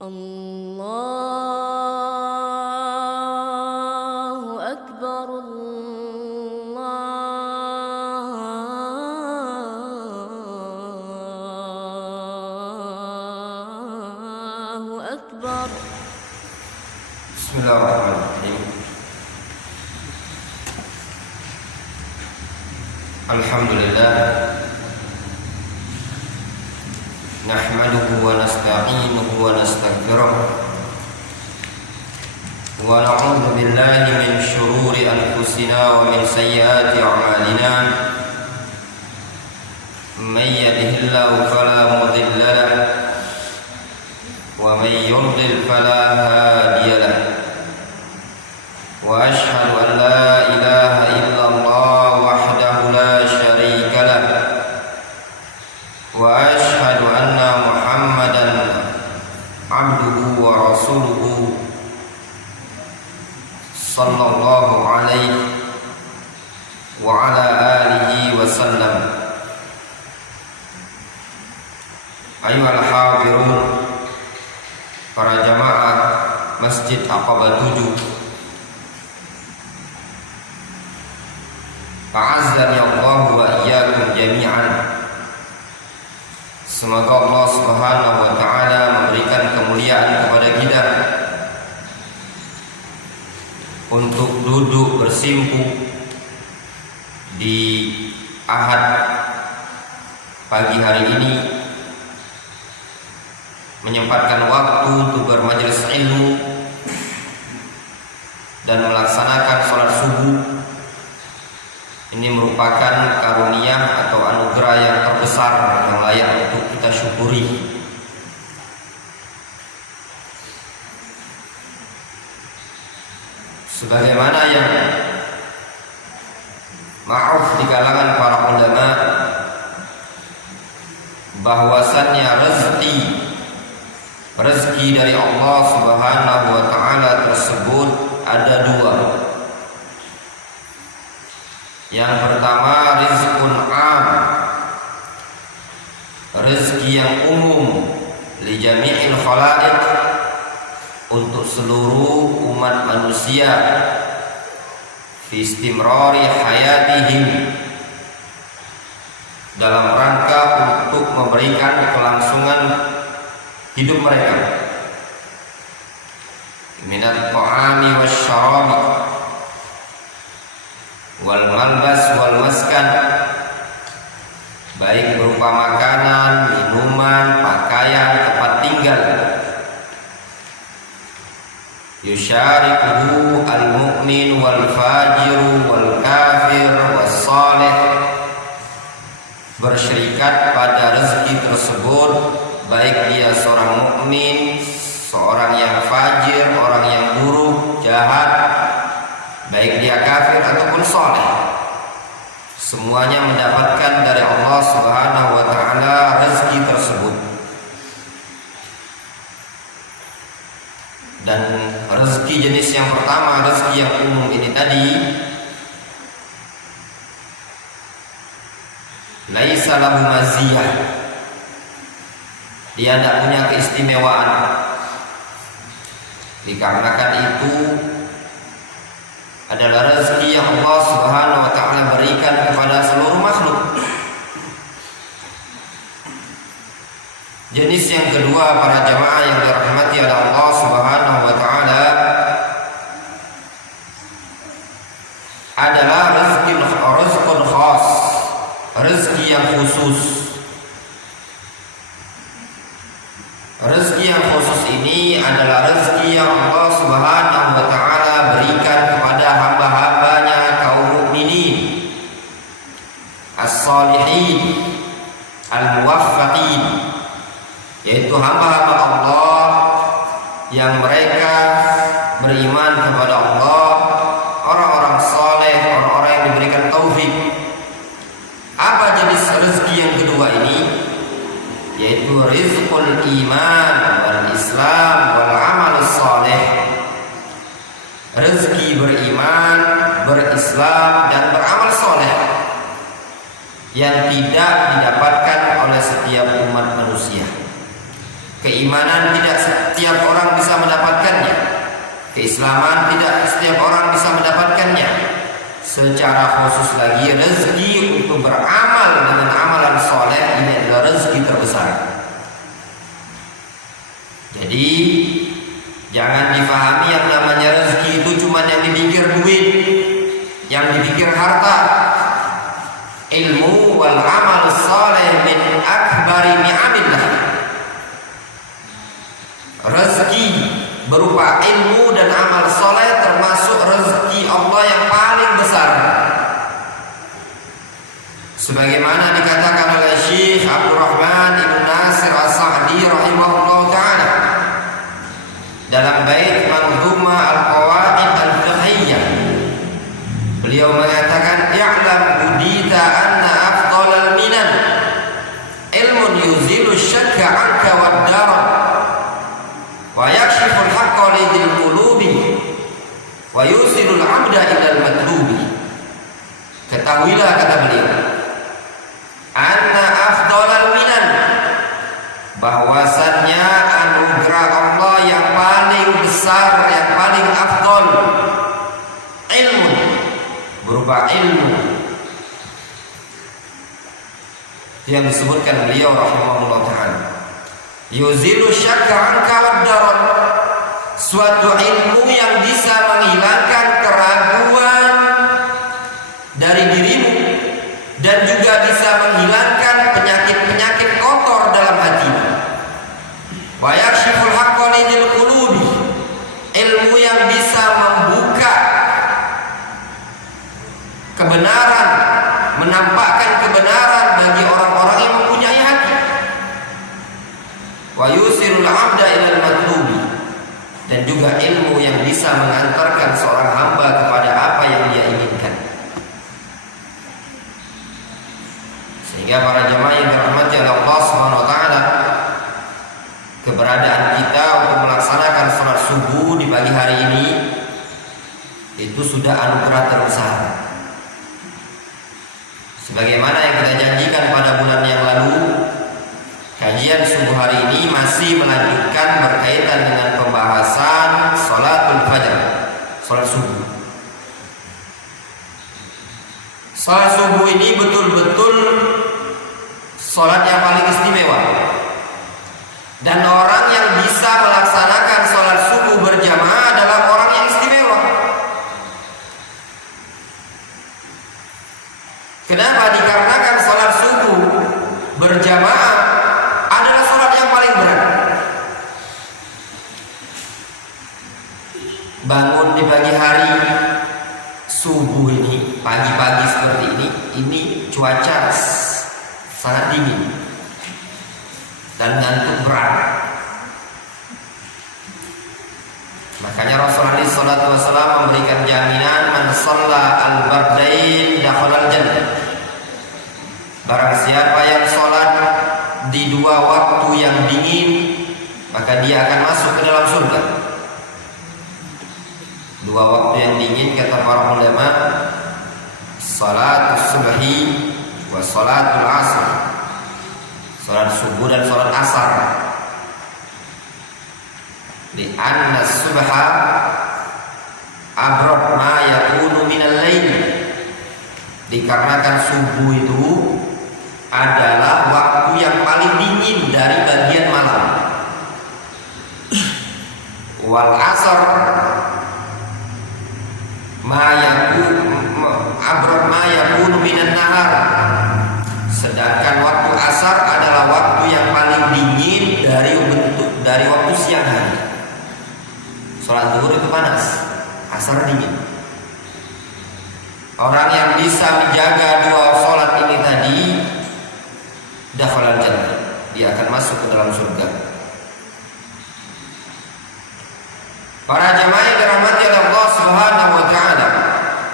الله أكبر الله أكبر. بسم الله الرحمن الرحيم. الحمد لله نحمده ونستعينه ونستغفره ونعوذ بالله من شرور أنفسنا ومن سيئات أعمالنا. من يهده الله فلا مضل له ومن يضلل فلا هادي له. وأشهد أن لا إله إلا الله وحده لا شريك له. وأشهد أن محمدا عبده ورسوله صلى الله عليه وعلى آله وسلم. أيها الحاضرون, para jamaah Masjid Aqabah 7, A'azzani Allah wa iyyakum jami'an. Semoga Allah Subhanahu wa taala memberikan kemuliaan kepada kita untuk duduk bersimpu di Ahad pagi hari ini, menyempatkan waktu untuk bermajelis ilmu dan melaksanakan sholat subuh. Ini merupakan karunia atau anugerah yang terbesar yang layak untuk kita syukuri. Sebagaimana yang ma'ruf di kalangan para ulama, bahwasannya rezeki dari Allah Subhanahu wa taala tersebut ada dua. Yang pertama, rizqun 'am, rezeki yang umum li jami'il khalaiq, untuk seluruh umat manusia, fi istimrari hayatihim, dalam rangka untuk memberikan kelangsungan hidup mereka, minat ta'ami wasyarabi wal malbas wal maskan, baik berupa makanan, minuman, pakaian, tempat tinggal. Yusyarikuhu al-mu'min wal fajiru wal kafir was salih, bersyirikat pada rezeki tersebut, baik dia seorang mukmin, seorang yang fajir, orang yang buruk, jahat, baik dia kafir ataupun saleh. Semuanya mendapatkan dari Allah Subhanahu wa taala rezeki tersebut. Dan rezeki jenis yang pertama, rezeki yang umum ini tadi, laisa lahu maziyah, dia tidak punya keistimewaan. Dikarenakan itu adalah rezeki yang Allah Subhanahu wa taala berikan kepada seluruh makhluk. Jenis yang kedua, para jamaah yang dirahmati oleh Allah Subhanahu wa taala, adalah rizqun khas, rezeki yang khusus. Rezeki yang khusus ini adalah rezeki yang Allah Subhanahu wa taala berikan kepada hamba-hambanya kaum mukminin as-salihin al-muwaffaqin, yaitu hamba-hamba Allah yang mereka beriman kepada Allah, orang-orang saleh, orang-orang yang diberikan taufik. Apa jenis rezeki yang kedua ini? Yaitu rizqul iman wal islam wal amal saleh, rezeki beriman, berislam dan beramal saleh, yang tidak didapatkan oleh setiap umat manusia. Keimanan tidak setiap orang bisa mendapatkannya. Keislaman tidak setiap orang bisa mendapatkannya. Secara khusus lagi rezeki untuk beramal dengan amalan soleh ini adalah rezeki terbesar. Jadi jangan difahami yang namanya rezeki itu cuma yang dipikir duit, yang dipikir harta. Ilmu wal amal soleh min akbari ni'amillah. Rezeki berupa ilmu dan amal soleh termasuk rezeki Allah yang paling besar. Sebagaimana dikatakan oleh Syekh Abdurrahman Ibn Nasir As-Sa'di rahimahullah ta'ala dalam bait Manzumah Al-Qawaid Al-Fiqhiyah, beliau mengatakan, "I'lam budita anna afdalal minan ilmun yuzilu syakka 'anka wad-darar wa yakshiful haqqa lidil qulubi wa yusilul 'abda ilal matlubi." Ketahuilah, kata beliau, anna afdalal minan, bahwasannya anugerah Allah yang paling besar, yang paling afdal, ilmu, berupa ilmu, yang disebutkan beliau rahimahullah ta'ala, yuzilu syakka anka wad-darar, suatu ilmu yang bisa menghilangkan keraguan dari dirimu dan juga bisa menghilangkan penyakit-penyakit kotor dalam hatimu. Wa yakshiful haqqa lidil qulubi, ilmu yang bisa membuka kebenaran, menampakkan kebenaran bagi orang-orang yang mempunyai hati. Wa yusirul 'abda ilal matlubi, dan juga ilmu yang bisa mengantarkan seorang hamba kepada apa yang dia inginkan. Sehingga para jemaah yang dirahmati oleh Allah Subhanahu wa taala, keberadaan kita untuk melaksanakan salat subuh di pagi hari ini itu sudah anugerah terbesar. Sebagaimana yang kita janjikan pada bulan yang lalu, kajian subuh hari ini masih melanjutkan berkaitan dengan pembahasan salatul fajar, salat subuh. Salat subuh ini betul-betul salat yang paling istimewa. Dan orang yang bisa melaksanakan salat subuh berjamaah adalah orang yang istimewa. Kenapa? Dikarenakan salat subuh berjamaah adalah salat yang paling berat. Bangun di pagi hari subuh ini, pagi-pagi seperti ini cuaca sangat dingin dan ngantuk berat. Makanya Rasulullah SAW memberikan jaminan, man shalla al-bardain dakhala al-jannah. Barang siapa yang sholat di dua waktu yang dingin, maka dia akan masuk ke dalam surga. Dua waktu yang dingin, kata para ulama, salatul subhi wa salatul asr, salat subuh dan salat asar. Di anna subha abrad ma yakunu minal lail, dikarenakan subuh itu adalah waktu yang paling dingin dari bagian malam. Wal asar abrad ma yakunu minan nahar, sedangkan waktu asar adalah waktu yang paling dingin dari waktu siang hari. Salat zuhur itu panas, asar dingin. Orang yang bisa menjaga dua salat ini tadi, dakhalal jannah, dia akan masuk ke dalam surga. Para jamaah yang dirahmati oleh Allah Subhanahu wa taala,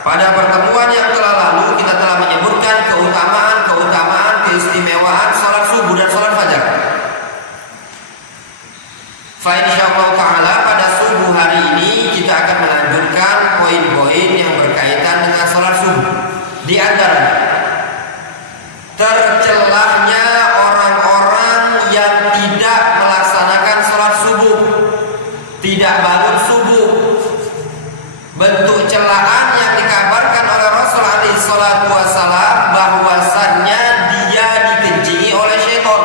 pada pertemuan yang telah lalu kita telah menyebutkan keutamaan, keistimewaan salat subuh dan salat fajar. Fa insyaallah taala pada subuh hari ini kita akan melanjutkan poin-poin yang berkaitan dengan salat subuh. Di antaranya tercelahnya orang-orang yang tidak melaksanakan tidak bangun subuh. Bentuk celaan yang dikabarkan oleh Rasul alaihi salatu wasalam bahwasannya dia dikencingi oleh syaitan.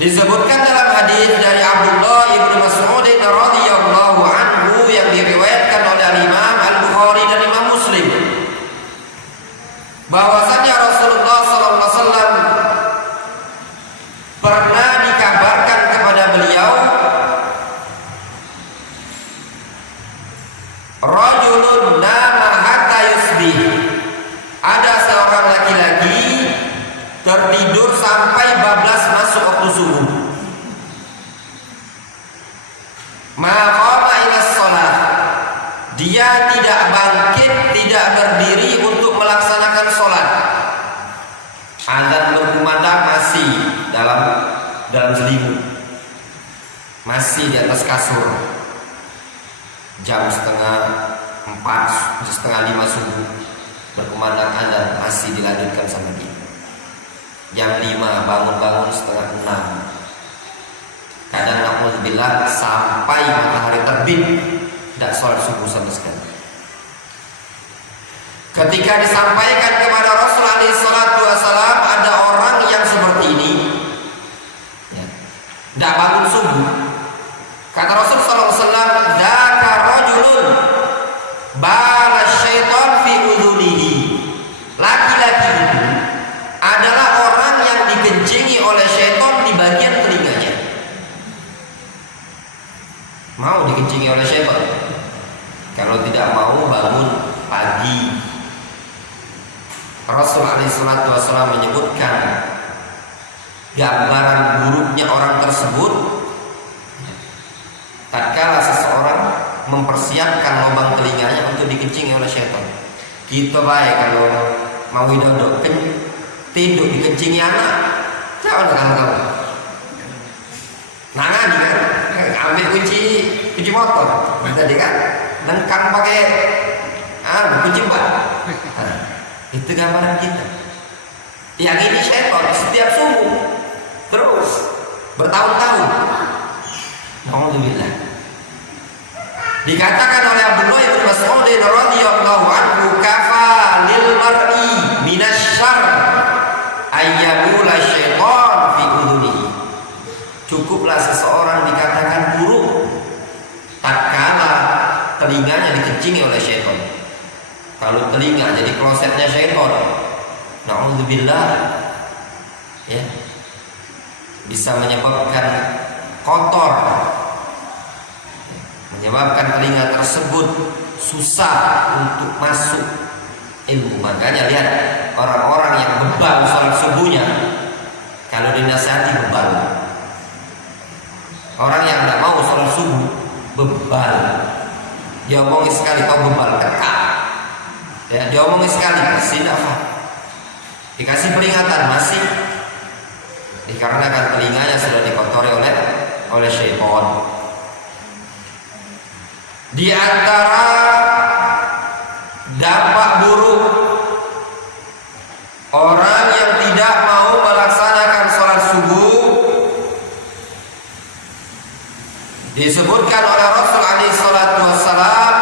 Disebutkan dalam hadis dari Abdullah ibnu Mas'ud radhiyallahu anhu yang diriwayatkan oleh Imam Al-Bukhari dan Imam Muslim, bahwasannya Rasulullah sallallahu alaihi wasallam pernah dikabarkan kepada beliau, rajulun nama hatta yusbih, ada seorang laki-laki tertidur sampai bablas masuk waktu subuh. Maqama ila shalah, dia tidak bangkit, tidak berdiri untuk melaksanakan sholat. Azan berkumandang masih dalam selimut, masih di atas kasur. Jam 4:30, 4:30 subuh berkumandang azan, masih dilanjutkan sama dia. Jam 5 bangun 5:30. Kadang na'udzubillah sampai matahari terbit tidak sholat subuh sama sekali. Ketika disampaikan kepada Rasul alaihi salatu wasalam ada orang yang seperti ini, ya, tidak bangun subuh, kata Rasul sallallahu alaihi wasallam, dzaka rajulun bala syaitan fi udhunihi, laki-laki itu adalah orang yang dikencingi oleh syaitan di bagian telinganya. Mau dikencingi oleh syaitan? Kalau tidak mau bangun pagi. Rasul alaihi salatu wasallam menyebutkan gambaran buruknya orang tersebut tatkala seseorang mempersiapkan lubang telinganya untuk dikencingi oleh syaitan. Kita baik kalau mau duduk tidur dikencingi anak, jangan kamu nangan kan, ambil kunci motor tadi kan, lengkap pakai kunci bak. Itu gambaran kita. Yang ini syaitan setiap subuh terus bertahun-tahun. Alhamdulillah. Dikatakan oleh Abdullah ibnu Mas'ud radhiyallahu anhu, kafa lil mar'i minasyarr ayyabula syaitan fi udhunihi. Cukuplah seseorang dikatakan buruk tatkala telinganya dikencingi oleh syaitan. Kalau telinga jadi klosetnya syaitan, na'udzubillah, ya, bisa menyebabkan kotor, menyebabkan telinga tersebut susah untuk masuk ilmu. Makanya lihat orang-orang yang bebal sholat subuhnya, kalau dinasihati bebal. Orang yang tidak mau sholat subuh bebal, dia omongin sekali kau bebal, kekal. Ya, dia omongin sekali masih tidak, dikasih peringatan masih, dikarenakan telinganya sudah dikotori oleh syaitan. Di antara dampak buruk orang yang tidak mau melaksanakan sholat subuh disebutkan oleh Rasul alaihi salatu wassalam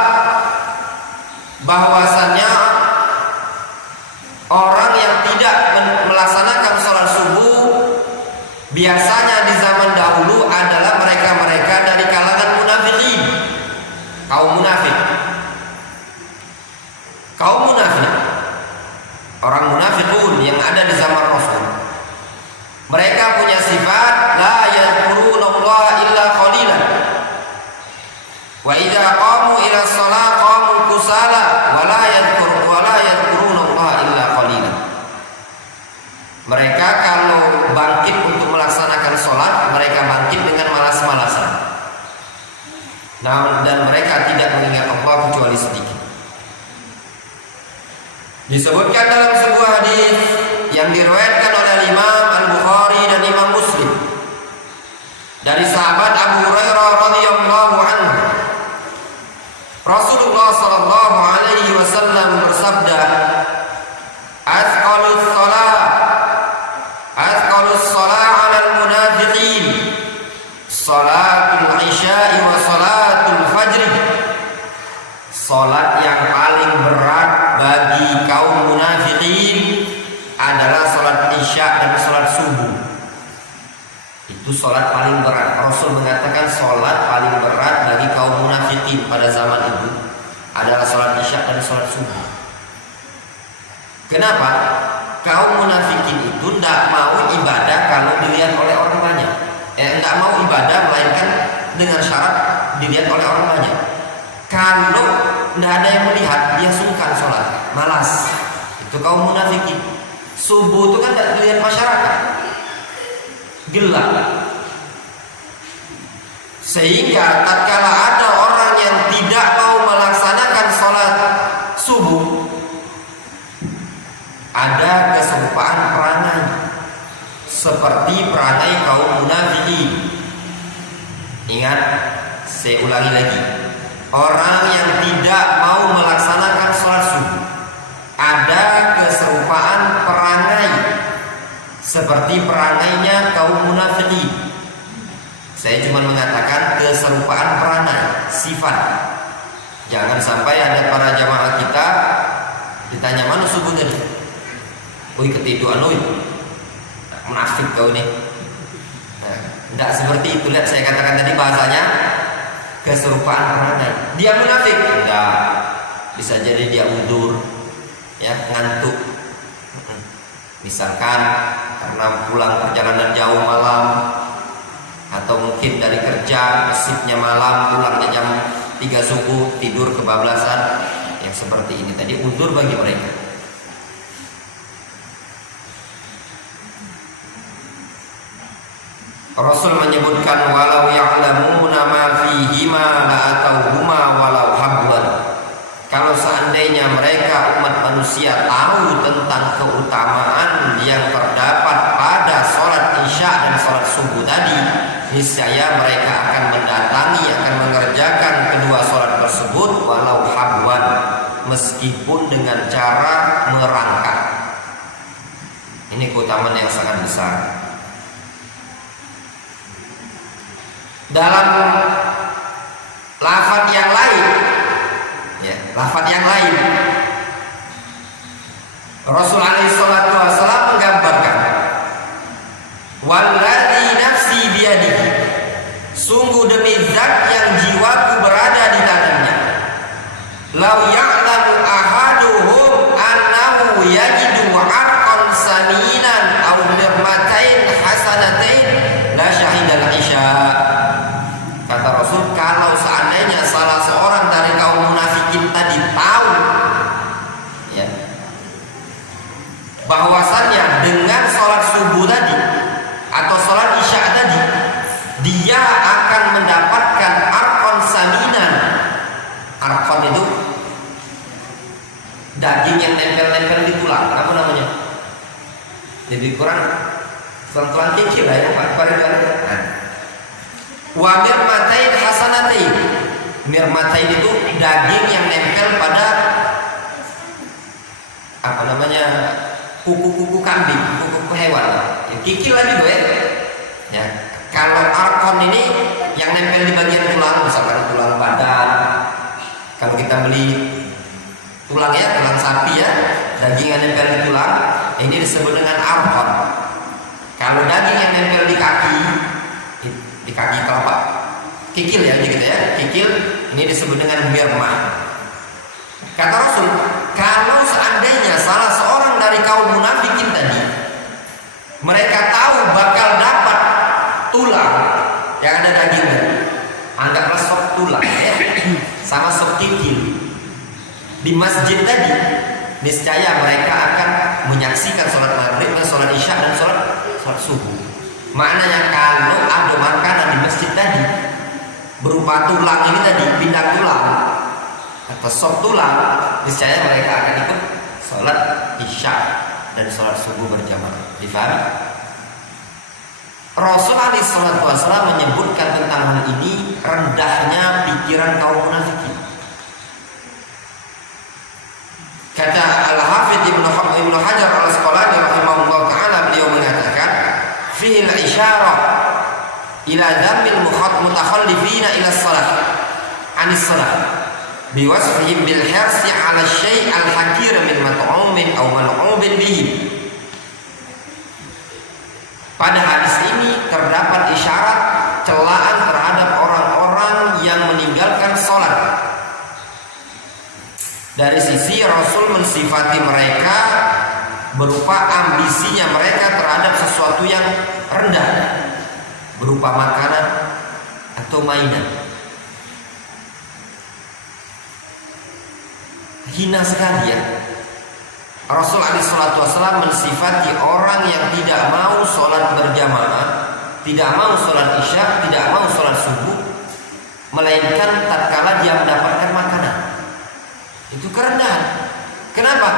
bahwasannya orang yang tidak melaksanakan sholat subuh biasanya di zaman dahulu adalah mereka-mereka dari kalangan munafikin, kaum munafik. Kaum munafik, orang munafikun yang ada di zaman Rasul, mereka punya sifat la yadhkurunallaha illa qalilan wa idza qamu ila shalah qamu kusala wa la yadhkurunallaha illa qalilan. Mereka kalau bangkit untuk melaksanakan sholat, mereka bangkit dengan malas-malasan. Dan mereka tidak mengingat Allah kecuali sedikit. Disebutkan dalam sebuah hadis yang diriwayatkan oleh Imam Al-Bukhari dan Imam Muslim dari sahabat Abu Hurairah radhiyallahu anhu, Rasulullah sallallahu alaihi wasallam bersabda, "Azqalus shalah 'alal munafiqin salatul isya'i wa salatul fajri. Salat yang paling berat bagi kaum munafikin adalah salat isya dan salat subuh. Itu salat paling berat. Rasul mengatakan salat paling berat bagi kaum munafikin pada zaman itu adalah salat isya dan salat subuh. Kenapa? Kaum munafikin itu tidak mau ibadah kalau dilihat oleh orang banyak. Tidak mau ibadah melainkan dengan syarat dilihat oleh orang banyak. Kalau tidak ada yang melihat, dia sungkan sholat, malas. Itu kaum munafikin. Subuh itu kan tidak dilihat masyarakat, gelap. Sehingga tatkala ada orang yang tidak mau melaksanakan sholat subuh, ada keserupaan perangai seperti perangai kaum munafikin. Ingat, saya ulangi lagi. Orang yang tidak mau melaksanakan sholat subuh ada keserupaan perangai seperti perangainya kaum munafikin. Saya cuma mengatakan keserupaan perangai, sifat. Jangan sampai ada para jamaah kita ditanya mana subuh tadi. Woi ketiduran woi, munafik kau nih. Tidak seperti itu. Lihat saya katakan tadi bahasanya keserupaan perangai. Dia munafik? Tidak. Bisa jadi dia mundur, ya, ngantuk. Misalkan karena pulang perjalanan jauh malam, atau mungkin dari kerja shiftnya malam, pulangnya jam 3 subuh, tidur kebablasan. Yang seperti ini tadi undur bagi mereka. Rasul menyebutkan walau ya'lamuna ma fihima la'atauhuma walau habwan. Kalau seandainya mereka umat manusia tahu tentang keutamaan yang terdapat pada sholat isya dan sholat subuh tadi, niscaya mereka akan mendatangi, akan mengerjakan kedua sholat tersebut walau habwan, meskipun dengan cara merangkak. Ini keutamaan yang sangat besar. Dalam lafaz yang lain, ya, lafaz yang lain, Rasul alaihi salatu wasallam menggambarkan walladzi nafsi biyadihi, sungguh demi zat yang jiwaku berada di tangannya, lau ya'lamu ahaduhum annahu yajidu arqan saminan aw mirmatain hasanatain la syahidal isya. Kata Rasul, kalau seandainya salah seorang dari kaum munafikin tadi tahu, ya, bahwasannya dengan sholat subuh tadi atau sholat isya tadi, dia akan mendapatkan arkon saminan. Arkon itu daging yang nempel-nempel di tulang, apa namanya? Lebih kurang tulang kecil lah ya, Pak. Wa mirmatain hasanatain. Mirmatain itu daging yang nempel pada apa namanya, kuku-kuku kambing, kuku-kuku hewan. Ya, kikil lagi loh ya. Ya. Kalau arkon ini yang nempel di bagian tulang, misalkan tulang badan. Kalau kita beli tulang ya, tulang sapi ya, daging yang nempel di tulang, ini disebut dengan arkon. Kalau daging yang nempel di kaki telapak, kikil ya, gitu ya, kikil, ini disebut dengan mirmah. Kata Rasul, kalau seandainya salah seorang dari kaum munafikin tadi, mereka tahu bakal dapat tulang yang ada dagingnya, anggaplah sop tulang ya, sama sop kikil di masjid tadi, niscaya mereka akan menyaksikan sholat maghrib dan sholat isya dan sholat subuh. Maknanya kalau ada makanan di masjid tadi berupa tulang ini tadi, pindang tulang atau sop tulang, niscaya mereka akan ikut sholat isya dan sholat subuh berjamaah. Difahami? Rasulullah SAW menyebutkan tentang hal ini rendahnya pikiran kaum munafikin. Kata Al-Hafidz Ibnu Hajar Al-Asqalani rahimahullah ta'ala, beliau mengatakan fihi al-isyarah ila kalamil mutakhallifina ila shalah anis shalah biwasfihim bil hirsi 'ala syai' al hakir min mat'umin aw mal'ubin bihi. Pada hadis ini terdapat isyarat celaan terhadap orang-orang yang meninggalkan sholat. Dari sisi Rasul mensifati mereka berupa ambisinya mereka terhadap sesuatu yang rendah, berupa makanan atau mainan. Hina sekali ya. Rasul SAW mensifati orang yang tidak mau sholat berjamaah, tidak mau sholat isya, tidak mau sholat subuh, melainkan tatkala dia mendapatkan makanan. Itu kerendahan. Kenapa?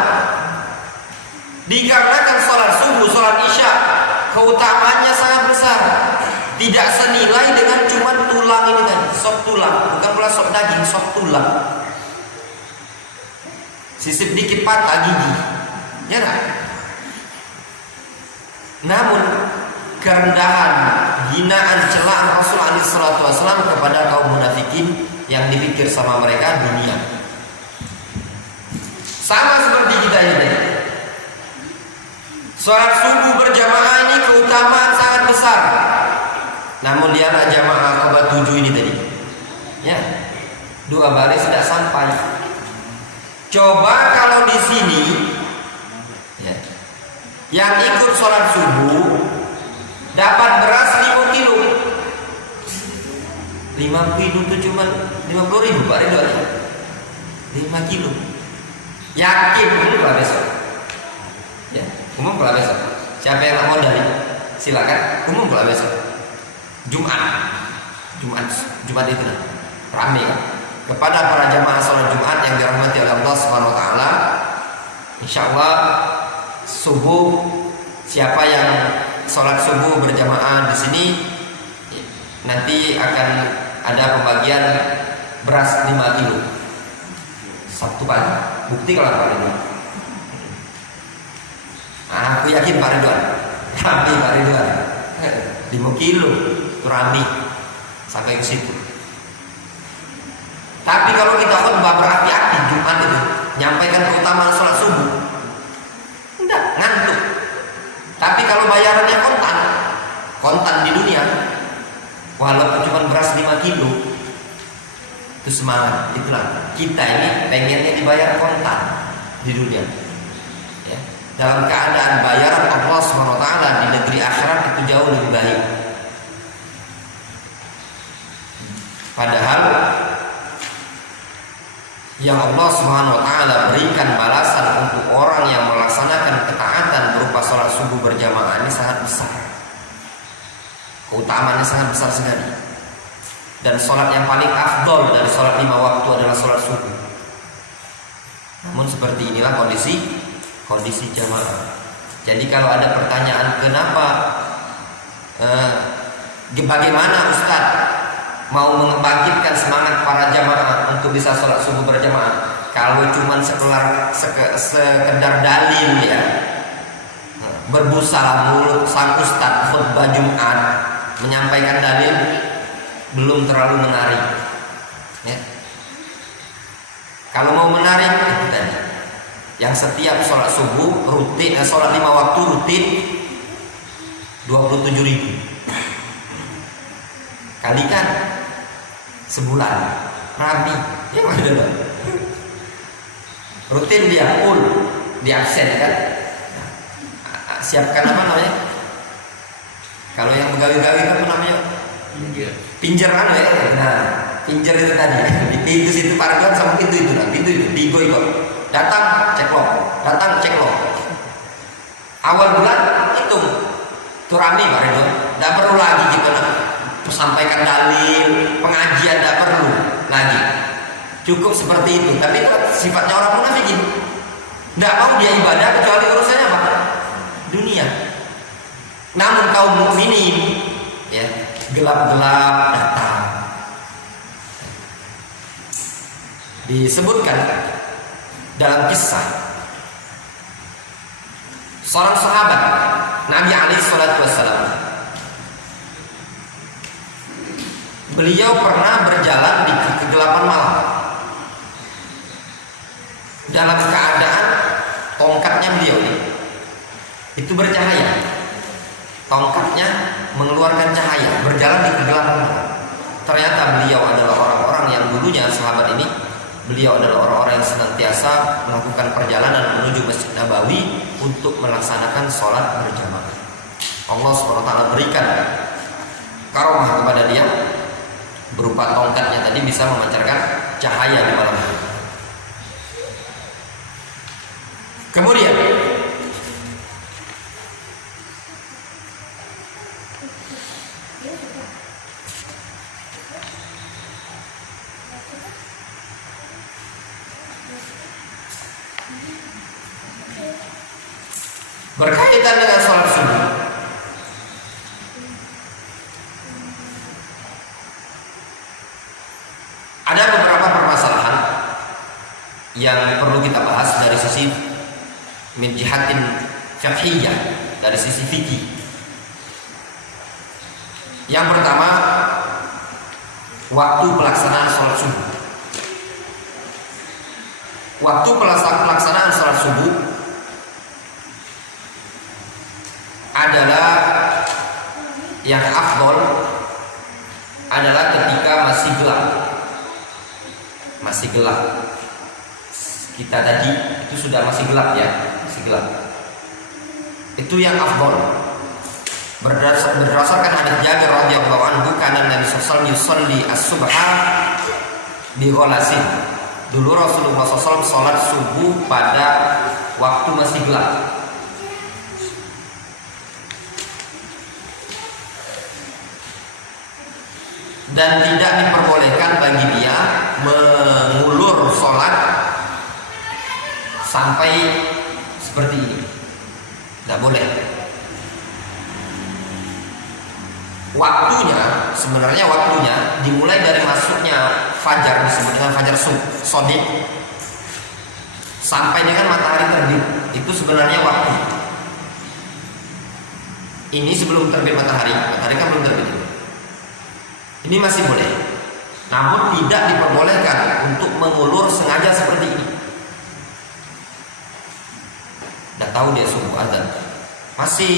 Dikarenakan sholat subuh, sholat isya keutamaannya sangat besar. Tidak senilai dengan cuma tulang ini kan, sop tulang, bukan pula sop daging, sop tulang. Sisip dikit patah gigi, ya kan? Namun kerendahan, hinaan, celaan Rasul SAW kepada kaum munafikin yang dipikir sama mereka dunia. Sama seperti kita ini. Sholat subuh berjamaah ini keutamaan sangat besar. Namun lihatlah jamaah khobat 7 ini tadi. Ya, 2 baris tidak sampai. Coba kalau di sini ya, yang ikut sholat subuh dapat beras 5 kilo. 5 kilo itu cuma 50.000 Pak Ridwan. 5 kilo. Yakin umum pula besok. Ya, umum pula besok. Siapa yang tak modal ini? Silakan umum pula besok. Jumat itu lah. Rame kan? Kepada para jamaah sholat Jumat yang dirahmati oleh Allah Subhanahu wa taala, insyaallah subuh siapa yang sholat subuh berjamaah di sini nanti akan ada pembagian beras 5 kilo Sabtu pagi. Bukti kalau Pak Ridwan. Aku yakin Pak Ridwan. Rami Pak Ridwan. 5 kilo itu rami sampai ke situ. Tapi kalau kita khutbah berhati-hati Jumat itu nyampaikan keutamaan sholat subuh, enggak ngantuk. Tapi kalau bayarannya kontan di dunia, walaupun cuma beras 5 kilo, itu semangat. Itulah kita ini pengennya dibayar kontan di dunia. Ya. Dalam keadaan bayaran Allah SWT di negeri akhirat itu jauh lebih baik. Padahal yang Allah Subhanahu wa taala berikan balasan untuk orang yang melaksanakan ketaatan berupa sholat subuh berjamaah ini sangat besar. Keutamaannya sangat besar sekali. Dan sholat yang paling afdol dari sholat 5 waktu adalah sholat subuh. Namun seperti inilah kondisi jamaah. Jadi kalau ada pertanyaan kenapa bagaimana Ustaz mau membangkitkan semangat para jamaah untuk bisa sholat subuh berjamaah, kalau cuma sekedar dalil ya, berbusa mulut sang ustaz khutbah Jumat menyampaikan dalil belum terlalu menarik ya. Kalau mau menarik itu tadi yang setiap sholat subuh rutin, sholat 5 waktu rutin 27.000 kalikan sebulan rabi ya mana dulu rutin dia full di absen kan. Siapkan apa namanya kalau yang begawi-gawi kan apa namanya pinjer kan ya. Nah pinjer itu tadi di pintu situ parkiran sama pintu itu lah, pintu itu digo datang cek lo awal bulan hitung itu rame Pak Ridwan, tidak perlu lagi gitu nah sampaikan dalil, pengajian tidak perlu lagi, cukup seperti itu. Tapi itu sifatnya orang munafikin, tidak mau dia ibadah kecuali urusannya apa? Dunia. Namun kaum mukminin ya gelap-gelap datang. Disebutkan dalam kisah seorang sahabat Nabi alaihi salatu wassalam beliau pernah berjalan di kegelapan malam dalam keadaan tongkatnya beliau itu bercahaya. Tongkatnya mengeluarkan cahaya, berjalan di kegelapan malam. Ternyata beliau adalah orang-orang yang dulunya sahabat ini, beliau adalah orang-orang yang senantiasa melakukan perjalanan menuju Masjid Nabawi untuk melaksanakan sholat berjamaah. Allah SWT berikan karomah kepada dia berupa tongkatnya tadi bisa memancarkan cahaya di malam hari. Kemudian berkaitan dengan sholat subuh, ada beberapa permasalahan yang perlu kita bahas dari sisi min jihatin fiqhiyah, dari sisi fikih. Yang pertama, waktu pelaksanaan sholat subuh. Waktu pelaksanaan sholat subuh adalah yang afdol adalah ketika masih gelap. Masih gelap. Kita tadi itu sudah masih gelap ya, masih gelap. Itu yang afdol. Berdasarkan hadis Jabir radhiyallahu anhu, kana Nabi sallallahu alaihi wasallam yusalli as-subha bi ghalasin. Dulu Rasulullah SAW sholat subuh pada waktu masih gelap. Dan tidak diperbolehkan bagi dia mengulur sholat sampai seperti ini. Tidak boleh. Waktunya, sebenarnya waktunya dimulai dari masuknya fajar, disebut dengan fajar sodik, sampai dengan matahari terbit. Itu sebenarnya waktu. Ini sebelum terbit matahari kan belum terbit. Ini masih boleh. Namun tidak diperbolehkan untuk mengulur sengaja seperti ini. Udah tahu dia subuh azan, masih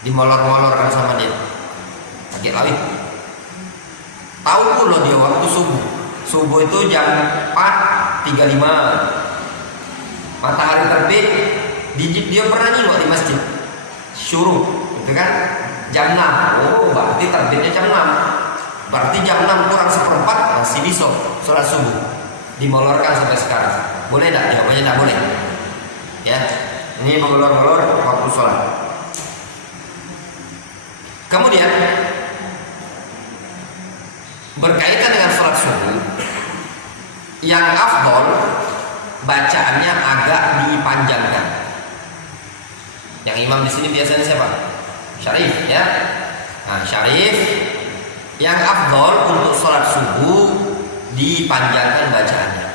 dimolor-molorkan sama dia, pakai lawit. Tahu pula dia waktu subuh. Subuh itu jam 4.35, matahari terbit. Dia pernah nyimak di masjid syuruk, gitu kan? Jam 6. Oh, berarti terbitnya jam 6. Berarti jam 6 kurang seperempat masih bisa sholat subuh. Dimolorkan sampai sekarang. Boleh tak? Jawabannya tak boleh. Ya, ini mengolor-olor waktu sholat. Kemudian berkaitan dengan sholat subuh, yang afdol bacaannya agak dipanjangkan. Yang imam di sini biasanya siapa? Syarif, ya. Nah, Syarif, yang afdol untuk sholat subuh dipanjangkan bacaannya.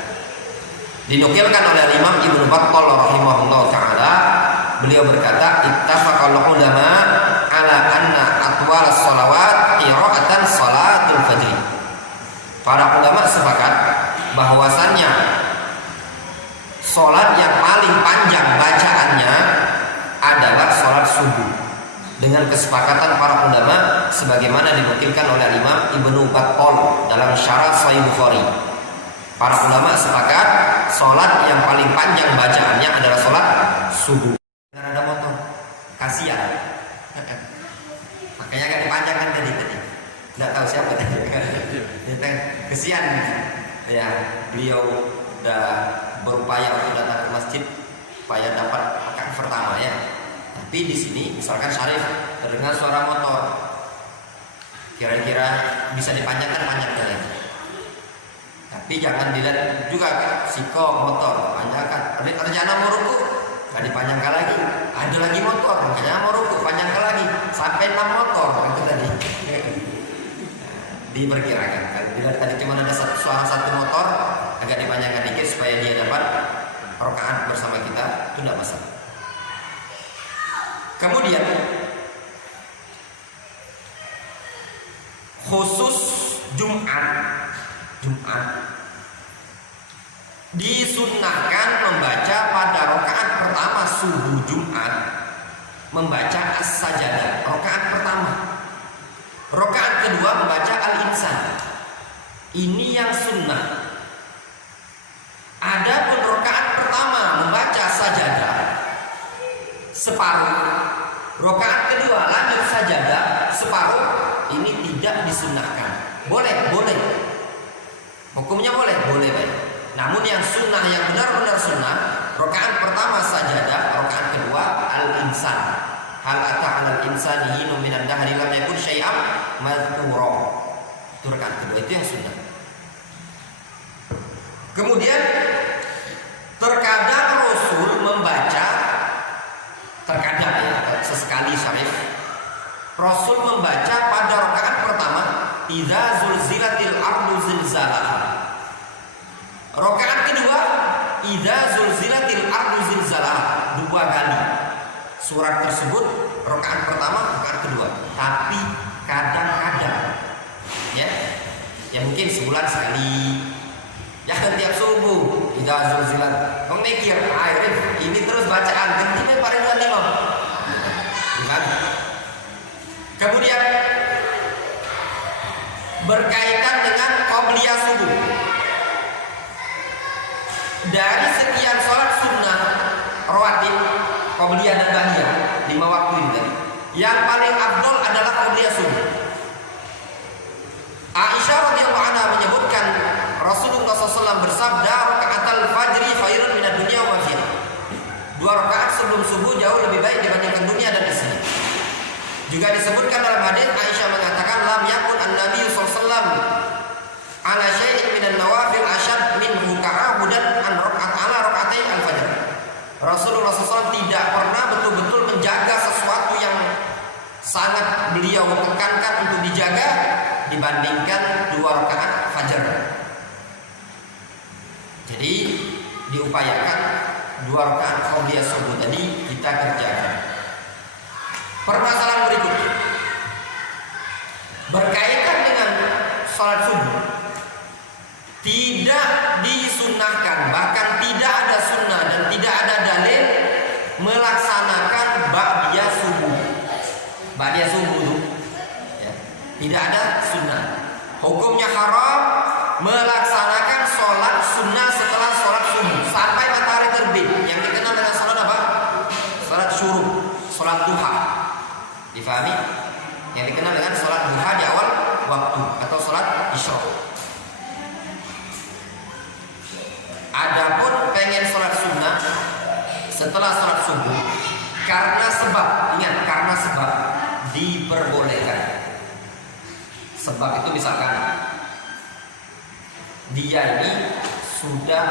Dinukilkan oleh Imam Ibnu Battal rahimahullah taala, beliau berkata, ittafaqal ulama ala anna atwal sholawat qira'atan salatul fajr. Para ulama sepakat bahwasannya sholat yang paling panjang bacaannya adalah sholat subuh, dengan kesepakatan para ulama sebagaimana dinukilkan oleh Imam Ibnu Battal dalam Syarah Sahih Bukhari. Para ulama sepakat sholat yang paling panjang bacaannya adalah sholat subuh. Ada motor, kasihan. Makanya gak dipanjangkan tadi. Nggak tahu siapa tadi. Kesian. Ya, beliau udah berupaya untuk datang ke masjid supaya dapat rakaat pertama ya. Tapi di sini misalkan Syarif terdengar suara motor, kira-kira bisa dipanjangkan ya. Tapi jangan dilihat juga siko motor, panjangkan. Rencana mau ruku, gak dipanjangkan lagi. Ada lagi motor, rencana mau ruku, panjangkan lagi. Sampai 6 motor, itu tadi. Diperkirakan. Bila tadi cuma ada suara satu motor, agak dipanjangkan dikit supaya dia dapat rakaat bersama kita, itu tidak masalah. Kemudian khusus Jumat disunnahkan membaca pada rakaat pertama subuh Jumat, membaca as-sajadah rakaat pertama. Rakaat kedua membaca al-insan. Ini yang sunnah. Adapun rakaat pertama membaca sajadah separuh, rakaat kedua lanjut sajadah separuh, ini tidak disunnahkan. Boleh. Hukumnya boleh baik. Namun yang sunnah, yang benar-benar sunnah, rakaat pertama sajadah, rakaat kedua al-insan. Hal ata 'alal insani hinum minan dahri lam yakun syai'an madhkura. Itu rakaat kedua, itu yang sunnah. Kemudian terkadang Rasul membaca, terkadang ya, sesekali syarif, Rasul membaca pada rakaat pertama idza zulzilatil ardu zilzalaha. Rakaat kedua idza zulzilatil ardu zilzalaha, 2 kali. Surat tersebut rakaat pertama, rakaat kedua. Tapi kadang-kadang ya mungkin sebulan sekali. Ya tiap subuh idza zulzilat. Memikir ini terus bacaan gentine pada 25. Bukan? Kemudian berkaitan dengan qobliyah subuh. Dari sekian sholat sunnah rawatib, qobliyah dan ba'diyah 5 waktu ini tadi, yang paling afdol adalah qobliyah subuh. Aisyah radhiyallahu anha menyebutkan Rasulullah SAW bersabda, rakaatul fajri khairun minad dunya wa ma fiha. 2 rakaat sebelum subuh jauh lebih baik dibandingkan dunia dan isinya. Juga disebutkan dalam hadis Aisyah mengatakan lam yakun an-nabi sallallahu alaihi wasallam ala syai'in minan nawafil asyad minhu ta'ahudan an raka'atain al-fajr. Rasulullah SAW tidak pernah betul-betul menjaga sesuatu yang sangat beliau tekankan untuk dijaga dibandingkan 2 rakaat fajar. Jadi diupayakan 2 rakaat qobliyah subuh tadi kita kerjakan. Permasalahan berikutnya berkaitan dengan sholat subuh, tidak disunnahkan, bahkan tidak ada sunnah dan tidak ada dalil melaksanakan ba'diyah subuh. Ba'diyah subuh ya, tidak ada sunnah. Hukumnya haram melaksanakan sholat sunnah setelah sholat subuh sampai matahari terbit, yang dikenal dengan sholat apa? Sholat syuruk, sholat duha. Difahami? Yang dikenal dengan sholat duha di awal waktu atau sholat isya. Adapun pengen sholat sunnah setelah sholat subuh karena sebab, ingat karena sebab diperbolehkan. Sebab itu misalkan dia ini sudah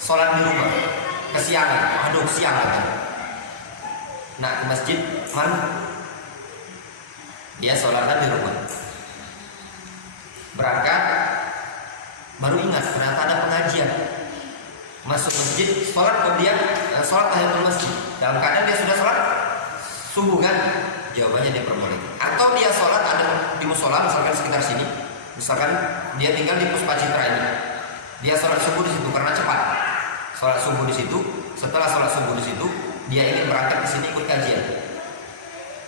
sholat di rumah kesiangan, siang kan. Nah ke masjid dia sholatnya di rumah, berangkat baru ingat ternyata ada pengajian, masuk masjid sholat, kemudian sholat tahiyatul masjid dalam keadaan dia sudah sholat subuh kan, jawabannya dia perbolehkan. Atau dia sholat ada di musola misalkan sekitar sini, misalkan dia tinggal di Puspa Citra ini, dia sholat subuh di situ karena cepat, sholat subuh di situ. Setelah sholat subuh di situ dia ingin berangkat ke sini ikut kajian,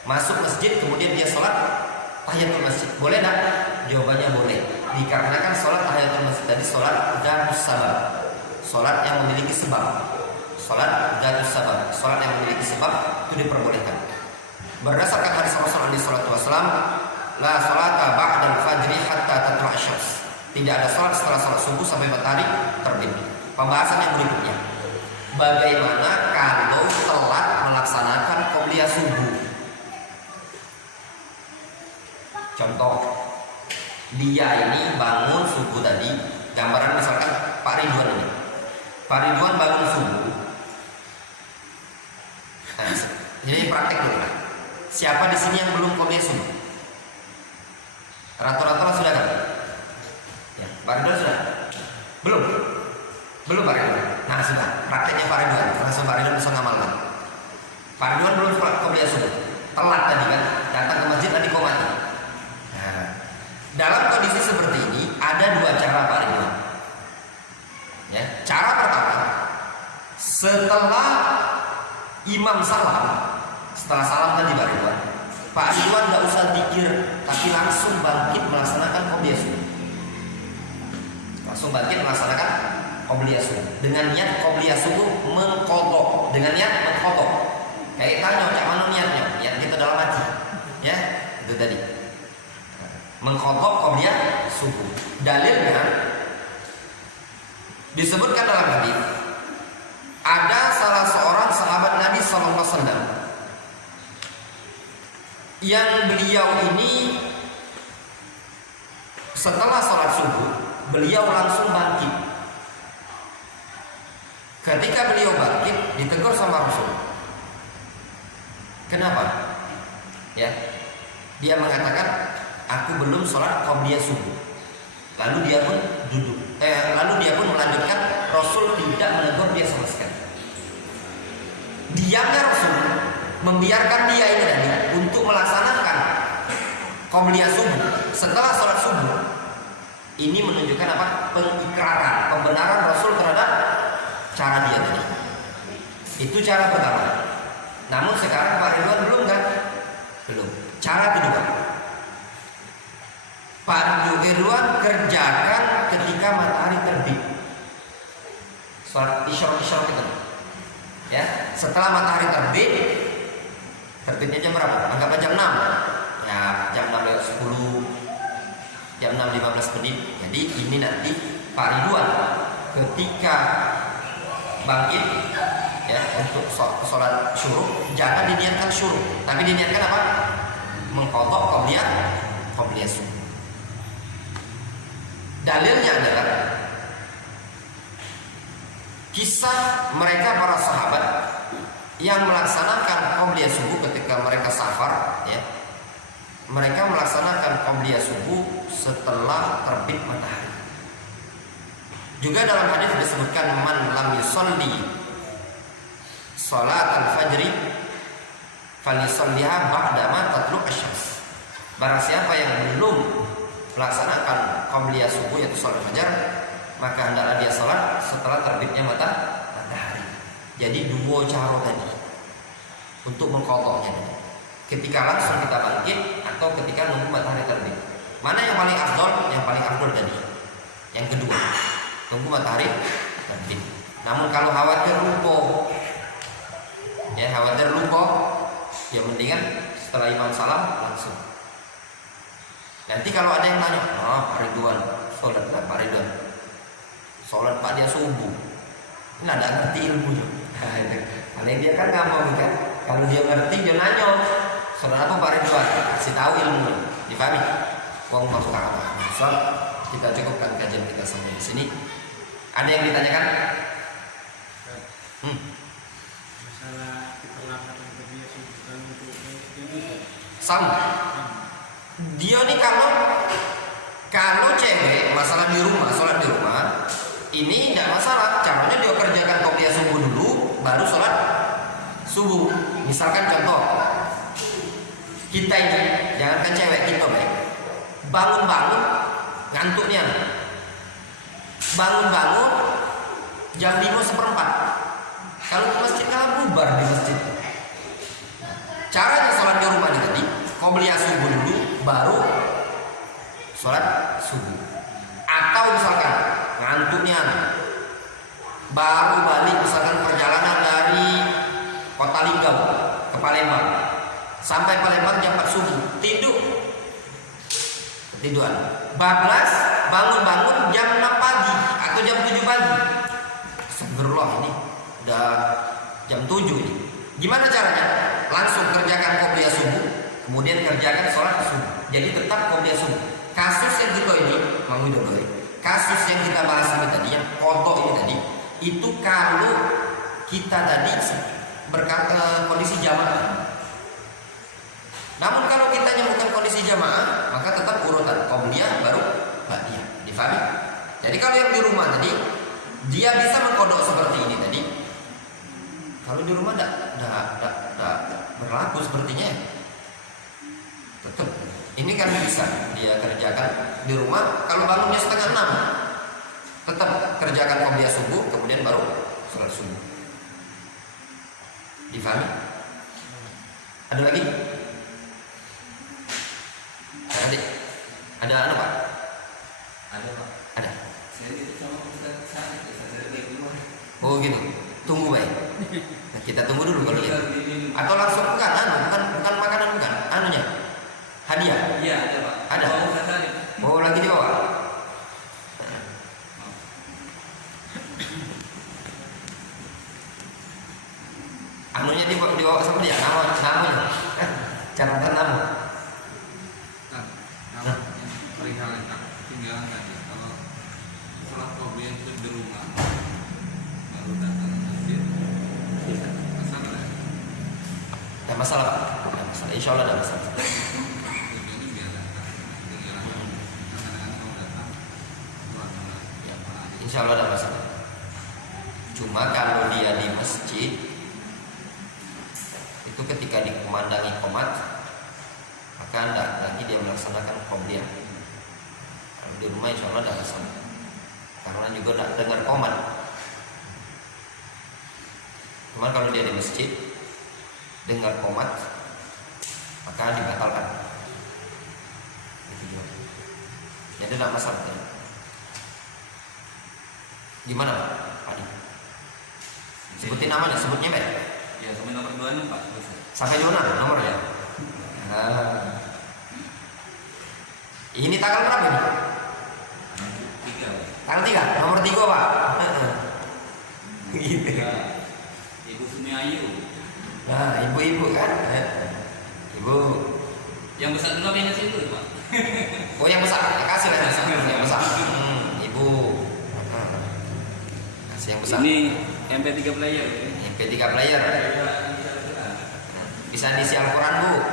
masuk masjid kemudian dia sholat tahiyatul masjid, boleh tak? Jawabannya boleh, dikarenakan sholat tahiyatul masjid tadi sholat darus sabab, sholat yang memiliki sebab, sholat darus sabab, sholat yang memiliki sebab itu diperbolehkan. Berdasarkan hadis Rasulullah SAW, la sholata ba'dal fajri hatta tatlu'a syams. Tidak ada sholat setelah sholat subuh sampai matahari terbit. Pembahasan yang berikutnya, bagaimana kalau telat melaksanakan qobliyah subuh? Contoh, dia ini bangun subuh tadi, gambaran misalkan Pak Ridwan ini, Pak Ridwan bangun subuh. Nah, jadi praktek dulu kan. Siapa di sini yang belum qobliyah subuh? Rata-rata sudah kan? Ya, Pak Ridwan sudah? Belum Pak Ridwan. Nah sudah, prakteknya Pak Ridwan, langsung Pak Ridwan bisa ngamalkan. Pak Ridwan belum qobliyah subuh, telat tadi kan, datang ke masjid tadi komati. Nah, Dalam kondisi seperti ini ada dua cara Pak Ridwan. Ya, cara pertama, setelah imam salam, setelah salam tadi Pak Ridwan nggak usah zikir, tapi langsung bangkit melaksanakan qobliyah subuh. Langsung bangkit melaksanakan qobliyah subuh dengan niat qobliyah subuh mengqadha, dengan niat mengqadha. Kayak tanya, cak mana niatnya? Niat kita dalam hati, ya itu tadi. Mengqadha qobliyah subuh. Dalilnya disebutkan dalam hadis, ada salah seorang sahabat Nabi SAW yang beliau ini setelah sholat subuh beliau langsung bangkit. Ketika beliau bangkit ditegur sama Rasul. Kenapa? Ya, dia mengatakan aku belum sholat qobliyah subuh. Lalu dia pun duduk. Lalu dia pun melanjutkan. Rasul tidak menegur dia sama sekali. Diamnya Rasul membiarkan dia ini tadi untuk melaksanakan qobliyah subuh setelah sholat subuh. Ini menunjukkan apa? Pengikraran, pembenaran Rasul terhadap cara dia tadi. Itu cara pertama. Namun sekarang Pak Ridwan belum kan? Belum. Cara kedua, Pak Ridwan kerjakan ketika matahari terbit. Sholat isyrak itu. Ya, setelah matahari terbit, terbitnya jam berapa? Anggaplah jam 6. Ya, jam 6:10, jam 6:15 menit. Jadi ini nanti Pak Ridwan ketika bangkit ya untuk sholat syuruk, jangan diniatkan syuruk, tapi diniatkan apa? Mengqadha qobliyah subuh. Dalilnya adalah kisah mereka para sahabat yang melaksanakan qobliyah subuh ketika mereka safar, ya. Mereka melaksanakan qobliyah subuh setelah terbit matahari. Juga dalam hadis disebutkan man lam yusolli salat al-fajri falisolliha ba'dama tatlu asyams. Barang siapa yang belum melaksanakan qobliyah subuh yaitu salat fajar, maka hendaklah dia salat setelah terbitnya matahari. Jadi dua cara tadi untuk mengqadhanya. Ketika langsung kita bangkit atau ketika nunggu matahari terbit. Mana yang paling afdol? Yang paling afdol tadi. Yang kedua, tunggu matahari terbit. Namun kalau khawatir lupa, ya ya mendingan setelah imam salam langsung. Nanti kalau ada yang tanya, Pak Ridwan, sholat Pak Ridwan, sholat Pak dia subuh, ini ada ngerti ilmunya. Paling dia kan nggak mau kan? Kalau dia ngerti dia nanya, sholat apa Pak Ridwan? Kasih tahu ilmunya, dipahami? Wong masuk akal. Soal kita cukupkan kajian kita sampai di sini. Ada yang ditanyakan? Masalah keterlambatan kerja subuh untuk sama. Dia nih kalau cewek masalah di rumah, sholat di rumah, ini tidak masalah. Caranya dia kerjakan qobliyah subuh dulu, baru sholat subuh. Misalkan contoh, kita ini, jangankan cewek kita baik, bangun-bangun ngantuknya, bangun-bangun jam 5:15. Kalau ke masjid kalah bubar di masjid. Caranya sholat di rumah ini tadi, qobliyah subuh dulu, baru sholat subuh. Atau misalkan ngantuknya baru balik, misalkan perjalanan dari Kota Linggau ke Palembang, sampai Palembang jam 4 subuh, ketiduran. Bablas bangun-bangun jam 6 pagi atau jam 7 pagi. Astagfirullah, ini udah jam 7 ini. Gimana caranya? Langsung kerjakan qobliyah subuh, kemudian kerjakan sholat subuh. Jadi tetap qobliyah subuh. Kasus yang kita ini, kasus yang kita bahas ini tadi, yang qadha ini tadi, itu kalau kita tadi berkata kondisi jamaah. Namun kalau kita bukan kondisi jamaah, maka tetap urutan qobliyah baru ba'diyah. Difahami? Jadi kalau yang di rumah tadi, dia bisa mengqadha seperti ini tadi. Kalau di rumah tidak berlaku sepertinya. Tetap Ini kan bisa dia kerjakan di rumah. Kalau bangunnya setengah 6, tetap kerjakan qobliyah subuh, kemudian baru sholat subuh. Difahami? Ada lagi? Adik, ada apa Pak? Ada Pak. Ada. Saya itu sama Ustaz sakit, saya baik keluar. Oh gitu. Tunggu baik. Nah, kita tunggu dulu kalau gitu. Atau langsung bukan bukan makanan, bukan anunya. Hadiah. Iya ada Pak. Ada. Bawa Ustaz Sarif. Oh lagi di bawah. Anunya dibawa sama dia, namanya. Catatan nama. Nah, kalau yang perihal yang ketinggalan tadi, kalau sholat qobliyah itu di rumah baru datang ke masjid, masalah ya? Tidak masalah Pak. Tidak masalah. Insya Allah tidak masalah. Tujuannya biar datang, ketinggalan. Kadang-kadang kalau datang keluar sama Ya, jamaah aja. insya Allah tidak masalah. Cuma kalau dia di masjid, itu ketika dikumandangi qomat, maka tidak lagi dia melaksanakan qobliyah. Kalau di rumah insya Allah tidak masalah, karena juga tidak dengar qomat. Cuma kalau dia di masjid dengar qomat, maka dibatalkan. Jadi tidak masalah. Gimana Pak Adi? Sebutin namanya, sebutnya baik. Ya sampai nomor 26 Pak. Ustaz. Sampai 26 nomornya. Nah. Ini tanggal berapa ini? 3 Pak. Tanggal 3, nomor 3 Pak. Gitu. Ya. Ibu Sumi Ayu. Nah, ibu-ibu kan. Ibu. Yang besar dulu apa yang kecil itu Pak? Oh yang besar, ya, kasih lah yang besar. Ibu. Kasih yang besar. Ini MP3 player. MP3 player. Bisa diisi Al-Quran Bu.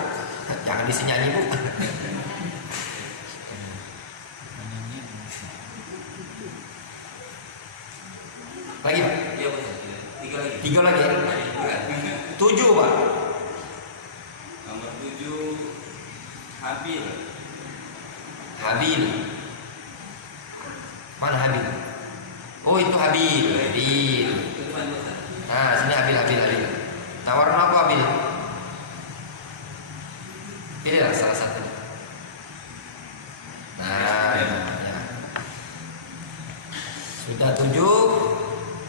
Jangan diisi nyanyi Bu. Lagi Pak? Iya Pak. 3 lagi. 3 lagi. 7 Pak. Nomor 7 Habil. Habil. Mana Habil? Oh itu Habil. Habil. Ke depan Ustaz. Nah sini Habil. Nah warna apa Habil? Pilihlah salah satu. Nah ya. Sudah 7,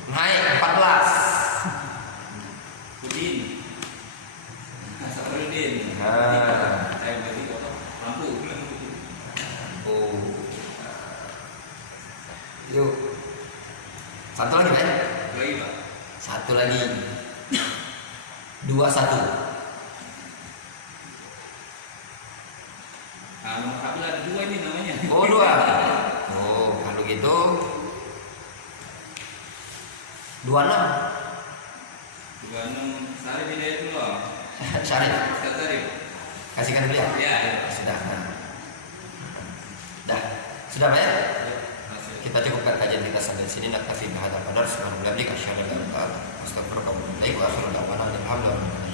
naik 14. Udin. Asrudin. Nah. Saya beri lampu. Oh. Yuk. Satu lagi Pak. Lagi Pak. Satu lagi. 21. Nah, nomor Habil ada 2 ini namanya. Oh 2. Oh kalau gitu 26. 26 Sarif Hidayat dulu. Syarif. Ustaz Sarif. Kasihkan beliau. Ya. Sudah. Nah. Dah. Sudah Pak ya? Kita cukupkan kajian kita sampai sini. Naktafi bihadzal qadar. Subhanallah wa bihamdihi asyhadu an la ilaha illa anta astaghfiruka wa atubu ilaik. Wa akhiru da'wana alhamdulillah.